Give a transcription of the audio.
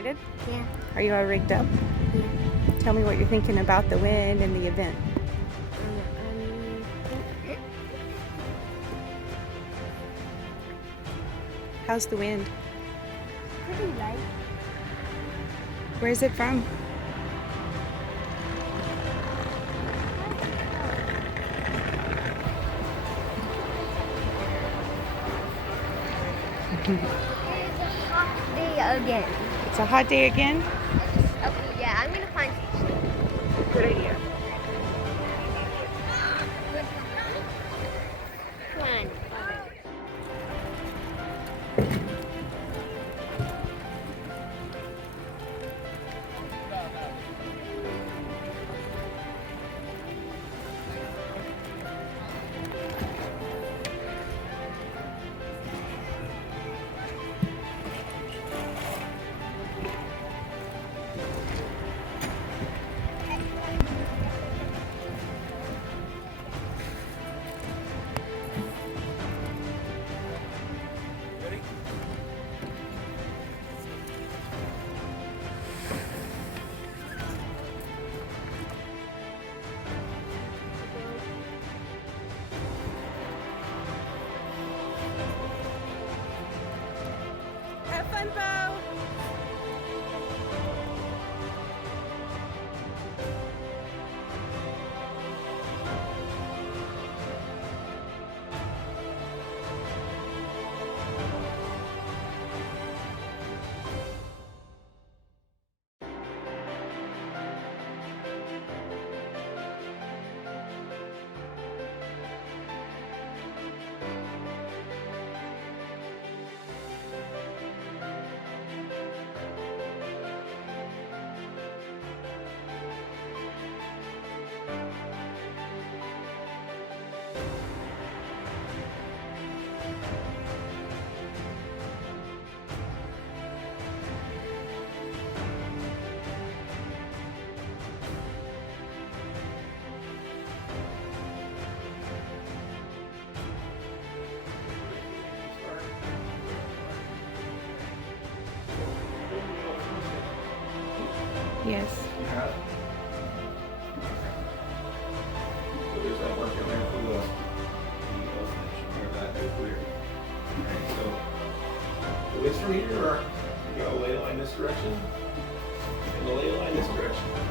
excited? Yeah. Are you all rigged up? Yeah. Tell me what you're thinking about the wind and the event. How's the wind? Pretty light. Where's it from? It's a hot day again. It's a hot day again? Okay, yeah, I'm gonna find some. Good idea. Come on. Have fun, Bo! Yes. You have? So there's that work in there for the elevation or that nuclear. Okay, so the wind's from here, or you got a ley line this direction, and the ley line this direction.